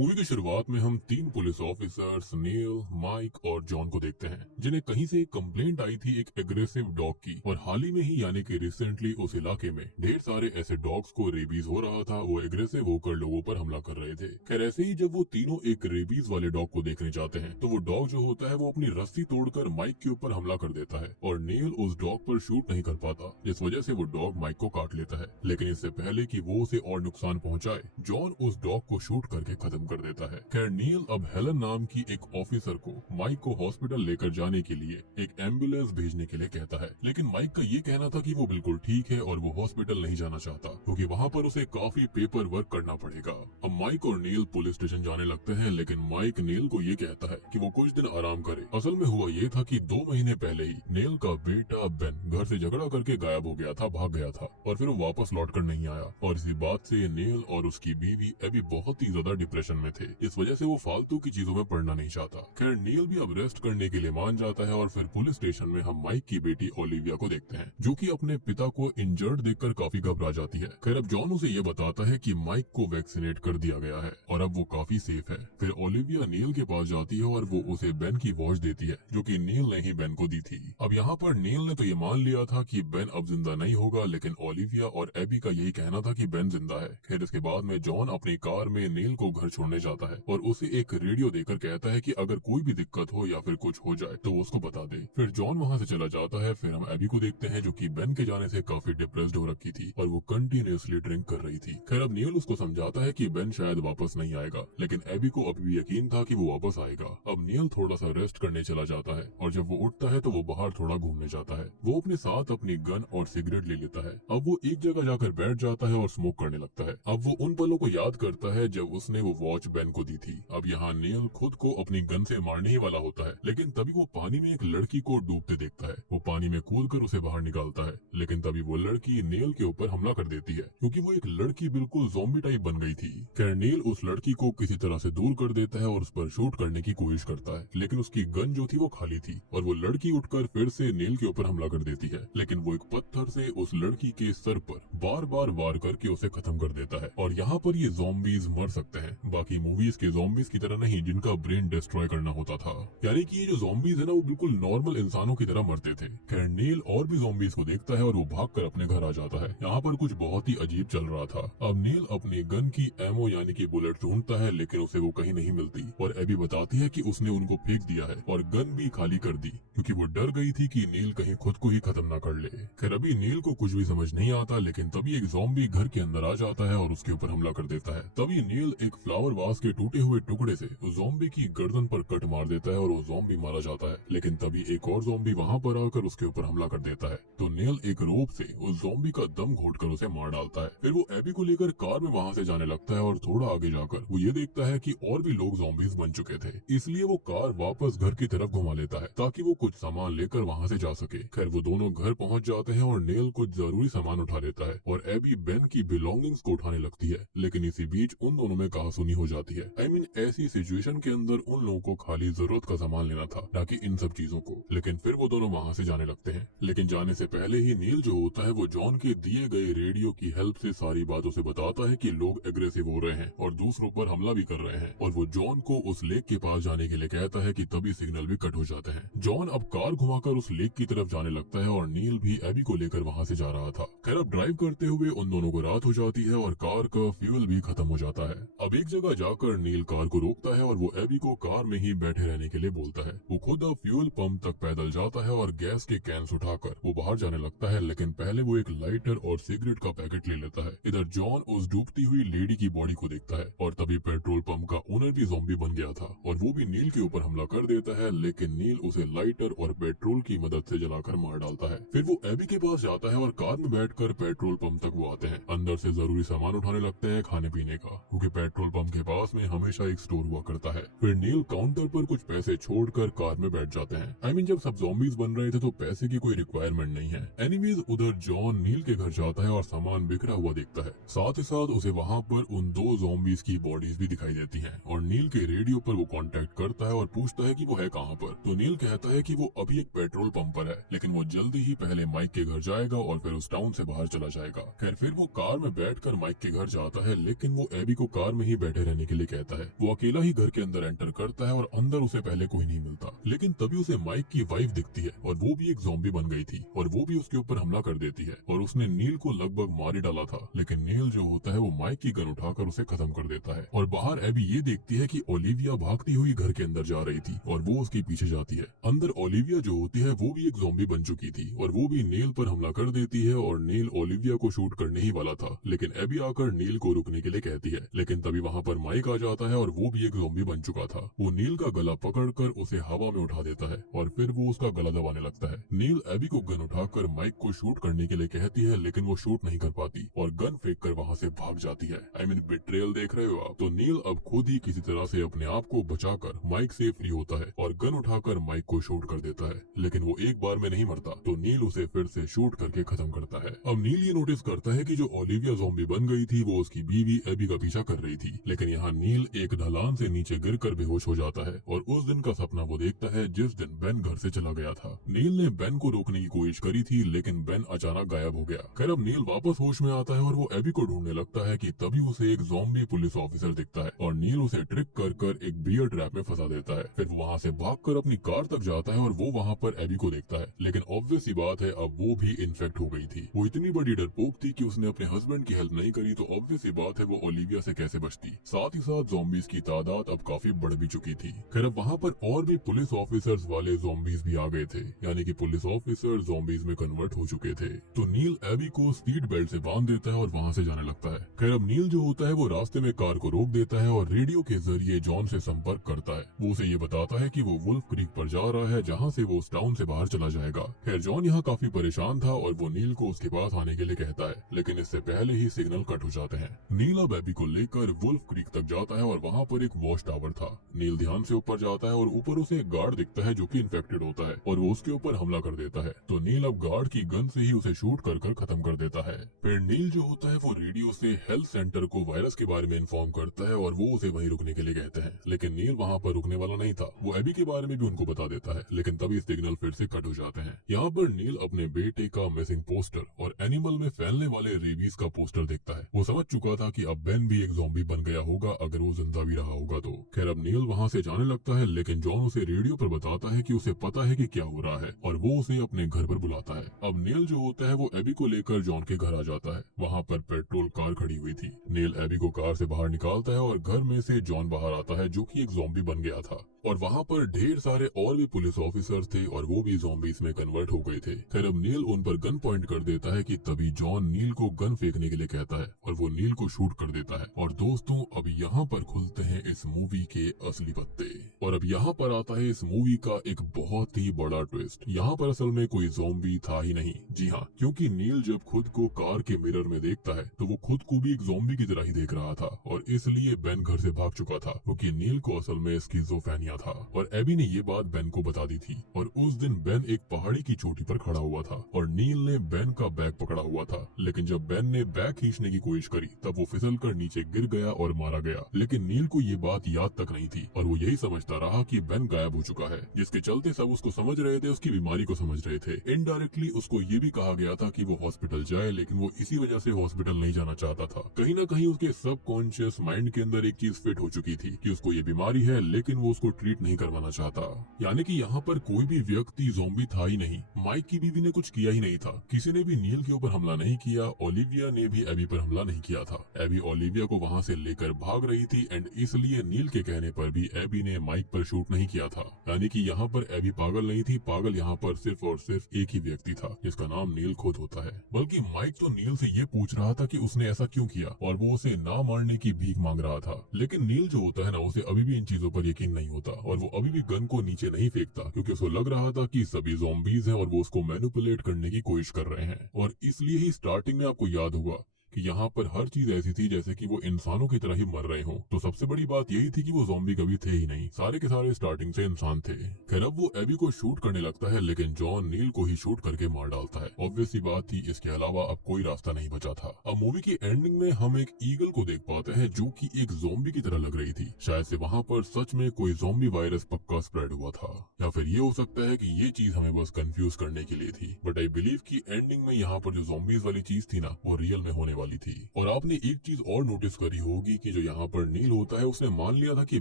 Movie की शुरुआत में हम तीन पुलिस ऑफिसर्स नील, माइक और जॉन को देखते हैं, जिन्हें कहीं से एक कंप्लेंट आई थी एक एग्रेसिव डॉग की। और हाल ही में ही यानी कि रिसेंटली उस इलाके में ढेर सारे ऐसे डॉग्स को रेबीज हो रहा था। वो एग्रेसिव होकर लोगों पर हमला कर रहे थे। खैर ऐसे ही जब वो तीनों एक रेबीज वाले डॉग को देखने जाते हैं तो वो डॉग जो होता है वो अपनी रस्सी तोड़कर माइक के ऊपर हमला कर देता है और नील उस डॉग पर शूट नहीं कर पाता, जिस वजह से वो डॉग माइक को काट लेता है। लेकिन इससे पहले कि वो उसे और नुकसान पहुंचाए, जॉन उस डॉग को शूट करके खत्म कर देता है। खैर नील अब हेलन नाम की एक ऑफिसर को माइक को हॉस्पिटल लेकर जाने के लिए एक एम्बुलेंस भेजने के लिए कहता है, लेकिन माइक का ये कहना था कि वो बिल्कुल ठीक है और वो हॉस्पिटल नहीं जाना चाहता क्योंकि वहाँ पर उसे काफी पेपर वर्क करना पड़ेगा। अब माइक और नील पुलिस स्टेशन जाने लगते हैं, लेकिन माइक नील को ये कहता है कि वो कुछ दिन आराम करे। असल में हुआ ये था कि 2 महीने पहले ही नील का बेटा बेन घर से झगड़ा करके गायब हो गया था, भाग गया था और फिर वो वापस लौट कर नहीं आया। और इसी बात से नील और उसकी बीवी एबी बहुत ही ज्यादा डिप्रेशन में थे। इस वजह से वो फालतू की चीजों में पड़ना नहीं चाहता। खैर नील भी अब रेस्ट करने के लिए मान जाता है और फिर पुलिस स्टेशन में हम माइक की बेटी ओलिविया को देखते हैं, जो कि अपने पिता को इंजर्ड देखकर काफी घबरा जाती है। खैर अब जॉन उसे ये बताता है कि माइक को वैक्सीनेट कर दिया गया है और अब वो काफी सेफ है। फिर ओलिविया नील के पास जाती है और वो उसे बेन की वॉच देती है, जो कि नील ने ही बेन को दी थी। अब यहाँ पर नील ने तो ये मान लिया था कि बेन अब जिंदा नहीं होगा, लेकिन ओलिविया और एबी का यही कहना था कि बेन जिंदा है। खैर इसके बाद में जॉन अपनी कार में नील को घर छोड़ने जाता है और उसे एक रेडियो देकर कहता है कि अगर कोई भी दिक्कत हो या फिर कुछ हो जाए तो वो उसको बता दे। फिर जॉन वहाँ से चला जाता है। फिर हम एबी को देखते हैं, जो कि बेन के जाने से काफी डिप्रेस्ड हो रखी थी और वो कंटिन्यूअसली ड्रिंक कर रही थी। खैर अब नील उसको समझाता है कि बेन शायद वापस नहीं आएगा, लेकिन एबी को अभी भी यकीन था कि वो वापस आएगा। अब नील थोड़ा सा रेस्ट करने चला जाता है और जब वो उठता है तो वो बाहर थोड़ा घूमने जाता है। वो अपने साथ अपनी गन और सिगरेट ले लेता है। अब वो एक जगह जाकर बैठ जाता है और स्मोक करने लगता है। अब वो उन पलों को याद करता है जब उसने वो वॉच बेन को दी थी। अब यहाँ नील खुद को अपनी गन से मारने ही वाला होता है, लेकिन तभी वो पानी में एक लड़की को डूबते देखता है। वो पानी में कूदकर उसे बाहर निकालता है, लेकिन तभी वो लड़की नील के ऊपर हमला कर देती है, क्योंकि वो एक लड़की बिल्कुल ज़ॉम्बी टाइप बन गई थी। खैर नील उस लड़की को किसी तरह से दूर कर देता है और उस पर शूट करने की कोशिश करता है, लेकिन उसकी गन जो थी वो खाली थी और वो लड़की उठकर फिर से नील के ऊपर हमला कर देती है। लेकिन वो एक पत्थर से उस लड़की के सर पर बार बार वार करके उसे खत्म कर देता है। और यहाँ पर ये ज़ॉम्बीज मर सकते हैं, बाकी मूवीज के ज़ॉम्बीज की तरह नहीं जिनका ब्रेन डिस्ट्रॉय करना होता था। यानी कि ये जो ज़ॉम्बीज है ना, वो बिल्कुल नॉर्मल इंसानों की तरह मरते थे। खैर नील और भी ज़ॉम्बीज को देखता है और वो भागकर अपने घर आ जाता है। यहाँ पर कुछ बहुत ही अजीब चल रहा था। अब नील अपनी गन की एमो यानी कि बुलेट ढूंढता है, लेकिन उसे वो कहीं नहीं मिलती और एबी बताती है कि उसने उनको फेंक दिया है और गन भी खाली कर दी, क्योंकि वो डर गई थी कि नील कहीं खुद को ही खत्म ना कर ले। खैर अभी नील को कुछ भी समझ नहीं आता, लेकिन तभी एक ज़ॉम्बी घर के अंदर आ जाता है और उसके ऊपर हमला कर देता है। तभी नील एक फ्लावर वास के टूटे हुए टुकड़े से उस ज़ॉम्बी की गर्दन पर कट मार देता है और वो ज़ॉम्बी मारा जाता है। लेकिन तभी एक और ज़ॉम्बी वहाँ पर आकर उसके ऊपर हमला कर देता है, तो नील एक रोप से उस ज़ॉम्बी का दम घोटकर उसे मार डालता है। फिर वो एबी को लेकर कार में वहाँ से जाने लगता है और थोड़ा आगे जाकर वो ये देखता है कि और भी लोग ज़ॉम्बीज बन चुके थे, इसलिए वो कार वापस घर की तरफ घुमा लेता है ताकि वो कुछ सामान लेकर वहाँ से जा सके। खैर वो दोनों घर पहुँच जाते हैं और नील कुछ जरूरी सामान उठा लेता है और एबी बेन की बिलोंगिंग्स को उठाने लगती है। लेकिन इसी बीच उन दोनों में कहासुनी हो जाती है। I mean, ऐसी सिचुएशन के अंदर उन लोगों को खाली जरूरत का सामान लेना था, ना कि इन सब चीजों को। लेकिन फिर वो दोनों वहाँ से जाने लगते हैं। लेकिन जाने से पहले ही नील जो होता है वो जॉन के दिए गए रेडियो की हेल्प से सारी बातों से बताता है कि लोग एग्रेसिव हो रहे हैं और दूसरों पर हमला भी कर रहे हैं, और वो जॉन को उस लेक के पास जाने के लिए कहता है कि तभी सिग्नल भी कट हो जाते हैं। जॉन अब कार घुमाकर उस लेक की तरफ जाने लगता है और नील भी एबी को लेकर वहाँ से जा रहा था। खैर अब ड्राइव करते हुए उन दोनों को रात हो जाती है और कार का फ्यूल भी खत्म हो जाता है। अब एक जगह जाकर नील कार को रोकता है और वो एबी को कार में ही बैठे रहने के लिए बोलता है। वो खुद अब फ्यूल पंप तक पैदल जाता है और गैस के कैंस उठाकर वो बाहर जाने लगता है, लेकिन पहले वो एक लाइटर और सिगरेट का पैकेट ले लेता है। इधर जॉन उस डूबती हुई लेडी की बॉडी को देखता है और तभी पेट्रोल पंप का ओनर भी ज़ॉम्बी बन गया था और वो भी नील के ऊपर हमला कर देता है, लेकिन नील उसे लाइटर और पेट्रोल की मदद से जलाकर मार डालता है। फिर वो एबी के पास जाता है और कार में बैठकर पेट्रोल पंप तक वो आते हैं। अंदर से जरूरी सामान उठाने लगते हैं खाने पीने का, क्योंकि पेट्रोल पंप के पास में हमेशा एक स्टोर हुआ करता है। फिर नील काउंटर पर कुछ पैसे छोड़कर कार में बैठ जाते हैं। I mean, जब सब ज़ॉम्बीज बन रहे थे तो पैसे की कोई रिक्वायरमेंट नहीं है। एनीवेज उधर जॉन नील के घर जाता है और सामान बिखरा हुआ देखता है। साथ ही साथ उसे वहाँ पर उन 2 ज़ॉम्बीज की बॉडीज भी दिखाई देती हैं और नील के रेडियो पर वो कांटेक्ट करता है और पूछता है कि वो है कहाँ पर। तो नील कहता है कि वो अभी एक पेट्रोल पंप पर है, लेकिन वो जल्दी ही पहले माइक के घर जाएगा और फिर उस टाउन से बाहर चला जाएगा। खैर फिर वो कार में बैठकर माइक के घर जाता है, लेकिन वो एबी को कार में ही बैठे रहने के लिए कहता है। वो अकेला ही घर के अंदर एंटर करता है और अंदर उसे पहले कोई नहीं मिलता, लेकिन तभी उसे माइक की वाइफ दिखती है और वो भी एक ज़ॉम्बी बन गई थी और वो भी उसके ऊपर हमला कर देती है और उसने नील को लगभग मार ही डाला था। लेकिन नील जो होता है वो माइक की गन उठाकर उसे खत्म कर देता है और बाहर एबी ये देखती है कि ओलिविया भागती हुई घर के अंदर जा रही थी और वो उसके पीछे जाती है। अंदर ओलिविया जो होती है वो भी एक ज़ॉम्बी बन चुकी थी और वो भी नील पर हमला कर देती है और नील ओलिविया को शूट करने ही वाला था, लेकिन एबी आकर नील को रुकने के लिए कहती है। लेकिन तभी वहाँ पर माइक आ जाता है और वो भी एक ज़ॉम्बी बन चुका था। वो नील का गला पकड़कर उसे हवा में उठा देता है और फिर वो उसका गला दबाने लगता है। नील एबी को गन उठाकर माइक को शूट करने के लिए कहती है, लेकिन वो शूट नहीं कर पाती और गन फेंक कर वहाँ से भाग जाती है। आई मीन बिट्रेयल देख रहे हो आप। तो नील अब खुद ही किसी तरह से अपने आप को बचाकर माइक से फ्री होता है और गन उठाकर माइक को शूट कर देता है, लेकिन वो एक बार में नहीं मरता। तो नील उसे फिर से शूट करके खत्म करता है। अब नील ये नोटिस करता है कि जो ओलिविया ज़ॉम्बी बन गई थी वो उसकी बीवी एबी का पीछा कर रही थी, लेकिन यहाँ नील एक ढलान से नीचे गिरकर बेहोश हो जाता है और उस दिन का सपना वो देखता है जिस दिन बेन घर से चला गया था। नील ने बेन को रोकने की कोशिश करी थी, लेकिन बेन अचानक गायब हो गया। खैर अब नील वापस होश में आता है और वो एबी को ढूंढने लगता है कि तभी उसे एक ज़ॉम्बी पुलिस ऑफिसर दिखता है और नील उसे ट्रिक कर एक बियर ट्रैप में फंसा देता है। फिर वो वहाँ से भागकर अपनी कार तक जाता है और वो वहाँ पर एबी को देखता है, लेकिन ऑब्वियस सी बात है अब वो भी इन्फेक्ट हो गई थी। वो इतनी बड़ी डरपोक थी कि उसने अपने हस्बैंड की हेल्प नहीं करी, तो ऑब्वियस सी बात है वो ओलिविया से कैसे बचती। साथ ही साथ ज़ॉम्बीज की तादाद अब काफी बढ़ भी चुकी थी। खैर अब वहाँ पर और भी पुलिस ऑफिसर्स वाले ज़ॉम्बीज भी आ गए थे, यानी कि पुलिस ऑफिसर ज़ॉम्बीज में कन्वर्ट हो चुके थे। तो नील एबी को सीट बेल्ट से बांध देता है और वहाँ से जाने लगता है। खैर अब नील जो होता है वो रास्ते में कार को रोक देता है और रेडियो के जरिए जॉन से संपर्क करता है। वो उसे ये बताता है कि वो वुल्फ क्रीक पर जा रहा है, जहाँ से वो उस टाउन से बाहर चला जाएगा। खैर जॉन यहाँ काफी परेशान था और वो नील को उसके पास आने के लिए कहता है, लेकिन इससे पहले ही सिग्नल कट हो जाते हैं। नील अब एबी को लेकर वुल्फ क्रीक तक जाता है और वहाँ पर एक वॉच टावर था। नील ध्यान से ऊपर जाता है और ऊपर उसे एक गार्ड दिखता है जो कि इन्फेक्टेड होता है और वो उसके ऊपर हमला कर देता है। तो नील अब गार्ड की गन से ही उसे शूट कर खत्म कर देता है। फिर नील जो होता है वो रेडियो से हेल्थ सेंटर को वायरस के बारे में इन्फॉर्म करता है और वो उसे वहीं रुकने के लिए कहते हैं, लेकिन नील वहाँ पर रुकने वाला नहीं था। वो एबी के बारे में भी उनको बता देता है, लेकिन तभी सिग्नल फिर से कट हो जाते हैं। यहाँ पर नील अपने बेटे का मिसिंग पोस्टर और एनिमल में फैलने वाले रेबीज का पोस्टर देखता है। वो समझ चुका था कि अब बेन भी एक ज़ॉम्बी बन गया होगा अगर वो जिंदा भी रहा होगा तो। खैर अब नील वहाँ से जाने लगता है, लेकिन जॉन उसे रेडियो पर बताता है कि उसे पता है कि क्या हो रहा है और वो उसे अपने घर पर बुलाता है। अब नील जो होता है वो एबी को लेकर जॉन के घर आ जाता है। वहाँ पर पेट्रोल कार खड़ी हुई थी। नील एबी को कार से बाहर निकालता है और घर में से जॉन बाहर आता है जो कि एक ज़ॉम्बी बन गया था और वहाँ पर ढेर सारे और भी पुलिस ऑफिसर थे और वो भी ज़ॉम्बीज में कन्वर्ट हो गए थे। खैर अब नील उन पर गन पॉइंट कर देता है कि तभी जॉन नील को गन फेंकने के लिए कहता है और वो नील को शूट कर देता है। और दोस्तों अब यहाँ पर खुलते हैं इस मूवी के असली पत्ते और अब यहाँ पर आता है इस मूवी का एक बहुत ही बड़ा ट्विस्ट। यहाँ पर असल में कोई ज़ॉम्बी था ही नहीं। जी हाँ, क्योंकि नील जब खुद को कार के मिरर में देखता है तो वो खुद को भी एक ज़ॉम्बी की तरह ही देख रहा था और इसलिए बेन घर से भाग चुका था, क्योंकि नील को असल में स्किज़ोफ्रेनिया था और एबी ने ये बात बेन को बता दी थी। और उस दिन बेन एक पहाड़ी की चोटी पर खड़ा हुआ था और नील ने बेन का बैग पकड़ा हुआ था, लेकिन जब बेन ने बैग खींचने की कोशिश करी तब वो फिसल कर नीचे गिर गया और मारा गया। लेकिन नील को ये बात याद तक नहीं थी और वो यही समझता रहा कि बेन गायब हो चुका है, जिसके चलते सब उसको समझ रहे थे, उसकी बीमारी को समझ रहे थे। इनडायरेक्टली उसको ये भी कहा गया था कि वो हॉस्पिटल जाए, लेकिन वो इसी वजह से हॉस्पिटल नहीं जाना चाहता था। कहीं ना कहीं उसके सबकॉन्शियस माइंड के अंदर एक चीज फिट हो चुकी थी कि उसको ये बीमारी है, लेकिन वो उसको ट्रीट नहीं करवाना चाहता। यानी कि यहाँ पर कोई भी व्यक्ति ज़ॉम्बी था ही नहीं। माइक की बीवी ने कुछ किया ही नहीं था, किसी ने भी नील के ऊपर हमला नहीं किया, ओलिविया ने भी एबी पर हमला नहीं किया था। एबी ओलिविया को वहाँ से लेकर भाग रही थी एंड इसलिए नील के कहने पर भी एबी ने माइक पर शूट नहीं किया था। यानी कि यहाँ पर एबी पागल नहीं थी, पागल यहाँ पर सिर्फ और सिर्फ एक ही व्यक्ति था जिसका नाम नील खुद होता है। बल्कि माइक तो नील से ये पूछ रहा था कि उसने ऐसा क्यों किया और वो उसे ना मारने की भीख मांग रहा था। लेकिन नील जो होता है ना, उसे अभी भी इन चीजों पर यकीन नहीं होता और वो अभी भी गन को नीचे नहीं फेंकता, क्योंकि उसको लग रहा था कि सभी ज़ॉम्बीज हैं और वो उसको मैनिपुलेट करने की कोशिश कर रहे हैं। और इसलिए ही स्टार्टिंग में आपको याद होगा कि यहाँ पर हर चीज ऐसी थी जैसे कि वो इंसानों की तरह ही मर रहे हो। तो सबसे बड़ी बात यही थी कि वो ज़ॉम्बी कभी थे ही नहीं, सारे के सारे स्टार्टिंग से इंसान थे। खैर अब वो एबी को शूट करने लगता है, लेकिन जॉन नील को ही शूट करके मार डालता है। ऑब्वियस सी बात थी, इसके अलावा अब कोई रास्ता नहीं बचा था। अब मूवी की एंडिंग में हम एक ईगल को देख पाते हैं जो कि एक ज़ॉम्बी की तरह लग रही थी। शायद से वहाँ पर सच में कोई ज़ॉम्बी वायरस पक्का स्प्रेड हुआ था, या फिर ये हो सकता है कि ये चीज हमें बस कंफ्यूज करने के लिए थी। बट आई बिलीव की एंडिंग में यहाँ पर जो ज़ॉम्बीज वाली चीज थी ना, वो रियल में होने वाली थी। और आपने एक चीज और नोटिस करी होगी कि जो यहाँ पर नील होता है उसने मान लिया था कि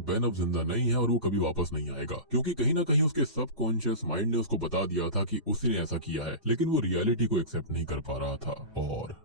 बेन अब जिंदा नहीं है और वो कभी वापस नहीं आएगा, क्योंकि कहीं ना कहीं उसके सबकॉन्शियस माइंड ने उसको बता दिया था कि उसने ऐसा किया है, लेकिन वो रियलिटी को एक्सेप्ट नहीं कर पा रहा था। और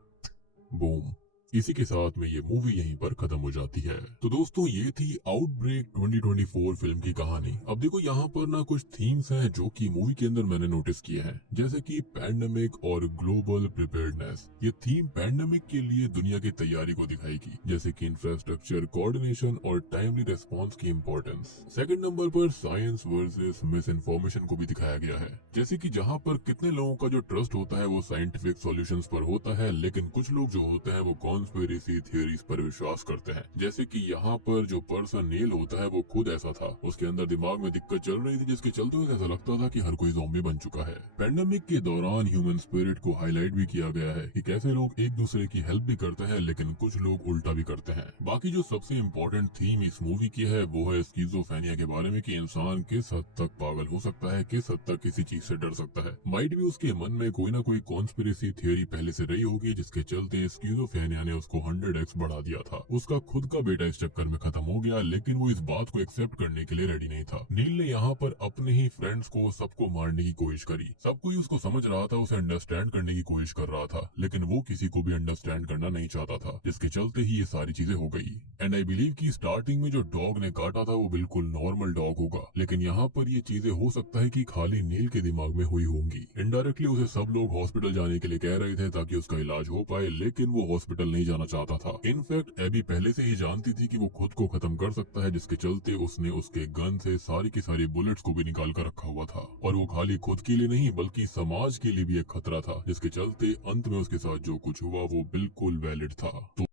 बूम, इसी के साथ में ये मूवी यहीं पर खत्म हो जाती है। तो दोस्तों ये थी आउटब्रेक 2024 फिल्म की कहानी। अब देखो यहाँ पर ना कुछ थीम्स हैं जो कि मूवी के अंदर मैंने नोटिस किए हैं, जैसे कि पैंडेमिक और ग्लोबल प्रिपेयर्डनेस। ये थीम पैंडेमिक के लिए दुनिया की तैयारी को दिखाएगी, जैसे कि इंफ्रास्ट्रक्चर, कोऑर्डिनेशन और टाइमली रेस्पॉन्स की इम्पोर्टेंस। सेकंड नंबर पर साइंस वर्सेस मिस इन्फॉर्मेशन को भी दिखाया गया है, जैसे कि जहाँ पर कितने लोगों का जो ट्रस्ट होता है वो साइंटिफिक सॉल्यूशंस पर होता है, लेकिन कुछ लोग जो होते हैं वो कॉन्स्पिरेसी थियरीज पर विश्वास करते हैं। जैसे कि यहाँ पर जो पर्सन नील होता है वो खुद ऐसा था, उसके अंदर दिमाग में दिक्कत चल रही थी जिसके चलते हुए ऐसा लगता था कि हर कोई ज़ॉम्बी बन चुका है। पैंडेमिक के दौरान ह्यूमन स्पिरिट को हाईलाइट भी किया गया है कि कैसे लोग एक दूसरे की हेल्प भी करते हैं, लेकिन कुछ लोग उल्टा भी करते हैं। बाकी जो सबसे इम्पोर्टेंट थीम इस मूवी की है वो है स्किज़ोफ्रेनिया के बारे में, कि इंसान किस हद तक पागल हो सकता है, किस हद तक किसी चीज से डर सकता है। माइट भी उसके मन में कोई ना कोई कॉन्स्पिरेसी थियरी पहले से रही होगी, जिसके चलते स्किज़ोफ्रेनिया ने उसको 100x बढ़ा दिया था। उसका खुद का बेटा इस चक्कर में खत्म हो गया, लेकिन वो इस बात को एक्सेप्ट करने के लिए रेडी नहीं था। नील ने यहाँ पर अपने ही फ्रेंड्स को सबको मारने की कोशिश करी। सब कोई उसको समझ रहा था, उसे अंडरस्टैंड करने की कोशिश कर रहा था, लेकिन वो किसी को भी अंडरस्टैंड करना नहीं चाहता था, जिसके चलते ही ये सारी चीजें हो गई। एंड आई बिलीव कि स्टार्टिंग में जो डॉग ने काटा था वो बिल्कुल नॉर्मल डॉग होगा, लेकिन यहाँ पर ये चीजें हो सकता है कि खाली नील के दिमाग में हुई होंगी। इनडायरेक्टली उसे सब लोग हॉस्पिटल जाने के लिए कह रहे थे ताकि उसका इलाज हो पाए, लेकिन वो हॉस्पिटल नहीं जाना चाहता था। इनफैक्ट एबी पहले से ही जानती थी कि वो खुद को खत्म कर सकता है, जिसके चलते उसने उसके गन से सारी की सारी बुलेट्स को भी निकाल कर रखा हुआ था। और वो खाली खुद के लिए नहीं बल्कि समाज के लिए भी एक खतरा था, जिसके चलते अंत में उसके साथ जो कुछ हुआ वो बिल्कुल वैलिड था। तो